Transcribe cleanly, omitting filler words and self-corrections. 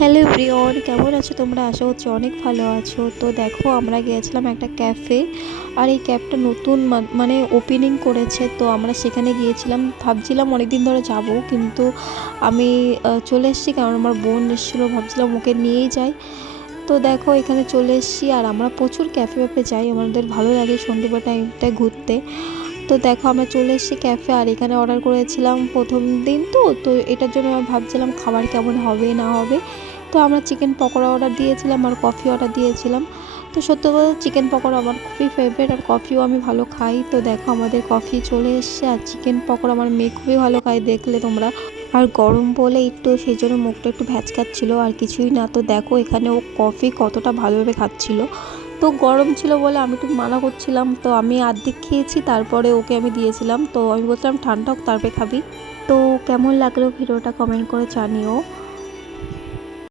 Hello everyone, কেমন আছো তোমরা? আশা করছি অনেক ভালো আছো। তো দেখো, আমরা গিয়েছিলাম একটা ক্যাফে, আর এই ক্যাফটা নতুন মানে ওপেনিং করেছে। তো আমরা সেখানে গিয়েছিলাম, ভাবছিলাম অনেক দিন ধরে যাব, কিন্তু আমি চলে এসেছি, কারণ আমার বোন এসেছিলো, ভাবছিলাম ওকে নিয়েই যাই। তো দেখো, এখানে চলে এসেছি, আর আমরা প্রচুর ক্যাফে ব্যাফে যাই, আমাদের ভালো লাগে সন্ধ্যেবেলা টাইমটায় ঘুরতে। তো দেখো, আমরা চলে এসেছি ক্যাফে, আর এখানে অর্ডার করেছিলাম প্রথম দিন। তো তো এটার জন্য আমি ভাবছিলাম খাবার কেমন হবে না হবে। তো আমরা চিকেন পকোড়া অর্ডার দিয়েছিলাম আর কফি অর্ডার দিয়েছিলাম। তো সত্যি কথা, চিকেন পকোড়া আমার খুবই ফেভারিট, আর কফিও আমি ভালো খাই। তো দেখো, আমাদের কফি চলে এসছে, আর চিকেন পকোড়া আমার মেয়ে খুবই ভালো খায়, দেখলে তোমরা। আর গরম বলে একটু, সেই জন্য মুখটা একটু ভ্যাচকাচ্ছিল, আর কিছুই না। তো দেখো, এখানে ও কফি কতটা ভালোভাবে খাচ্ছিল। তো গরম ছিল বলে আমি একটু মানা করছিলাম, তো আমি অর্ধেক খেয়েছি, তারপরে ওকে আমি দিয়েছিলাম। তো আমি বলছিলাম ঠান্ডা হোক তারপরে খাবি। তো কেমন লাগলো ভিডিওটা কমেন্ট করে জানিও।